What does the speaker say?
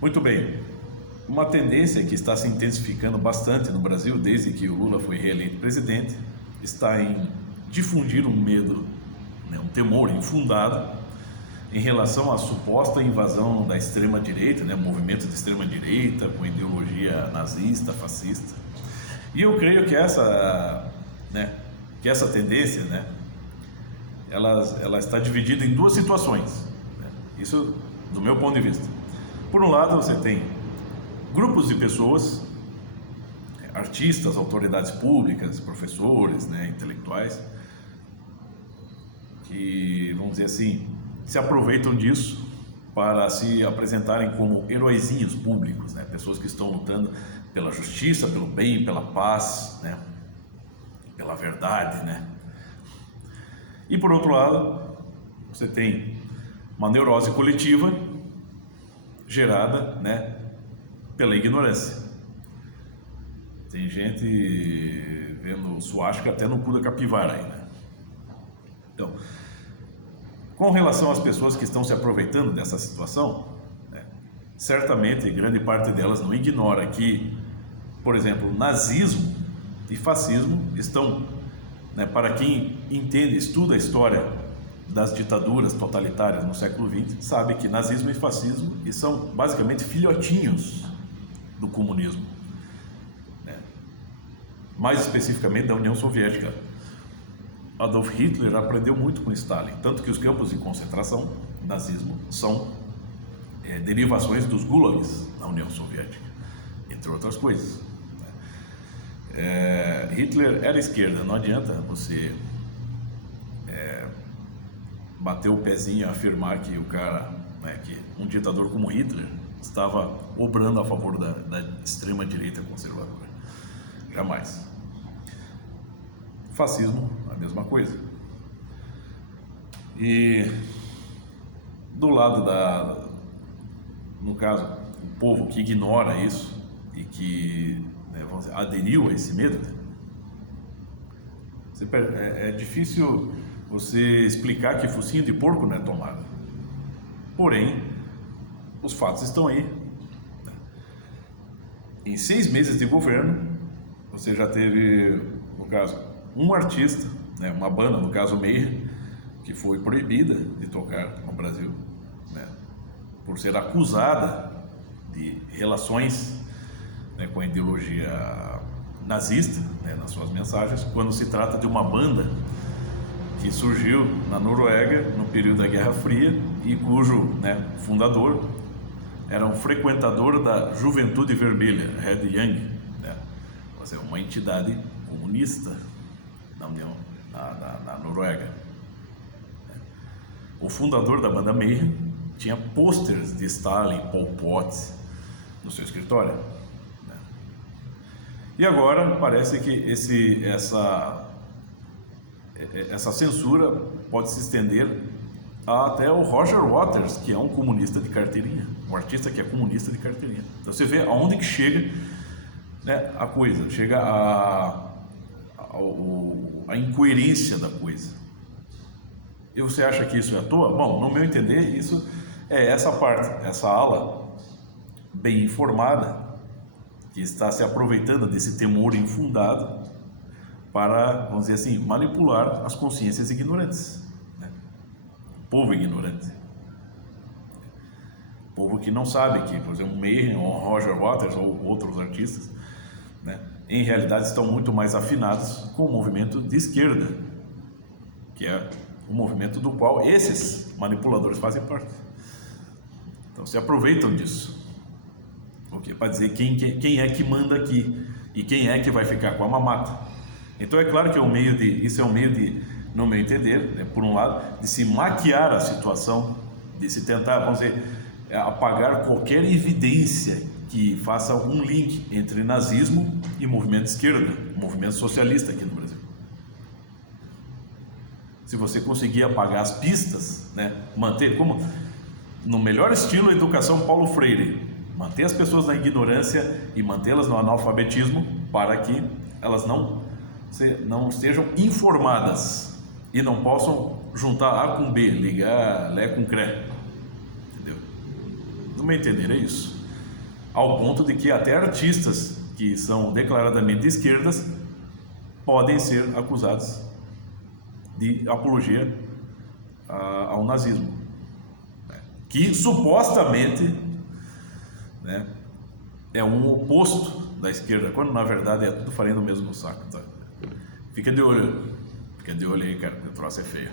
Muito bem. Uma tendência que está se intensificando bastante no Brasil, desde que o Lula foi reeleito presidente, está em difundir um medo, né, um temor infundado em relação à suposta invasão da extrema-direita, né, movimento de extrema-direita com ideologia nazista, fascista. E eu creio que essa tendência, né, ela está dividida em duas situações, né, isso do meu ponto de vista. Por um lado, você tem grupos de pessoas, artistas, autoridades públicas, professores, né, intelectuais, que, vamos dizer assim, se aproveitam disso para se apresentarem como heróizinhos públicos, né, pessoas que estão lutando pela justiça, pelo bem, pela paz, né, pela verdade, né. E por outro lado, você tem uma neurose coletiva gerada, né, pela ignorância. Tem gente vendo suástica até no cu da capivara aí, né? Então, com relação às pessoas que estão se aproveitando dessa situação, né, certamente grande parte delas não ignora que, por exemplo, nazismo e fascismo estão, né, para quem entende, estuda a história das ditaduras totalitárias no século XX, sabe que nazismo e fascismo são basicamente filhotinhos do comunismo, né? Mais especificamente da União Soviética. Adolf Hitler aprendeu muito com Stalin, tanto que os campos de concentração, nazismo, são derivações dos gulags na União Soviética, entre outras coisas. Hitler era esquerda, não adianta você bater o pezinho e afirmar que o cara, né, que um ditador como Hitler estava obrando a favor da extrema-direita conservadora. Jamais. Fascismo, a mesma coisa. E do lado no caso, o povo que ignora isso e que, né, vamos dizer, aderiu a esse medo, é difícil você explicar que focinho de porco não é tomado. Porém, os fatos estão aí. Em 6 meses de governo, você já teve, no caso, um artista, né, uma banda, no caso Mayhem, que foi proibida de tocar no Brasil, né, por ser acusada de relações, né, com a ideologia nazista, né, nas suas mensagens, quando se trata de uma banda que surgiu na Noruega no período da Guerra Fria e cujo, né, fundador era um frequentador da Juventude Vermelha, Red Young, né, uma entidade comunista na Noruega. O fundador da banda Mayhem tinha pôsteres de Stalin, Pol Pot no seu escritório, né? E agora parece que essa censura pode se estender até o Roger Waters, que é um comunista de carteirinha, um artista que é comunista de carteirinha. Então você vê aonde que chega, né, a coisa, chega a incoerência da coisa. E você acha que isso é à toa? Bom, no meu entender, isso é essa parte, essa ala bem informada, que está se aproveitando desse temor infundado para, vamos dizer assim, manipular as consciências ignorantes, né? Povo ignorante. Povo que não sabe que, por exemplo, Mayhem ou Roger Waters ou outros artistas, né, em realidade estão muito mais afinados com o movimento de esquerda, que é o movimento do qual esses manipuladores fazem parte. Então se aproveitam disso, okay, para dizer quem é que manda aqui e quem é que vai ficar com a mamata. Então é claro que isso é um meio de, no meu entender, né, por um lado, de se maquiar a situação, de se tentar, vamos dizer, apagar qualquer evidência que faça um link entre nazismo e movimento de esquerda, movimento socialista aqui no Brasil. Se você conseguir apagar as pistas, né, manter, como no melhor estilo educação Paulo Freire, manter as pessoas na ignorância e mantê-las no analfabetismo para que elas não sejam informadas e não possam juntar A com B, ligar Lé com Cré, entendeu? No meu entender é isso. ao ponto de que até artistas que são declaradamente de esquerdas podem ser acusados de apologia ao nazismo, né? Que supostamente, né, é um oposto da esquerda, quando na verdade é tudo farinha do mesmo saco, tá? Fica de olho aí, cara, que o troço é feio.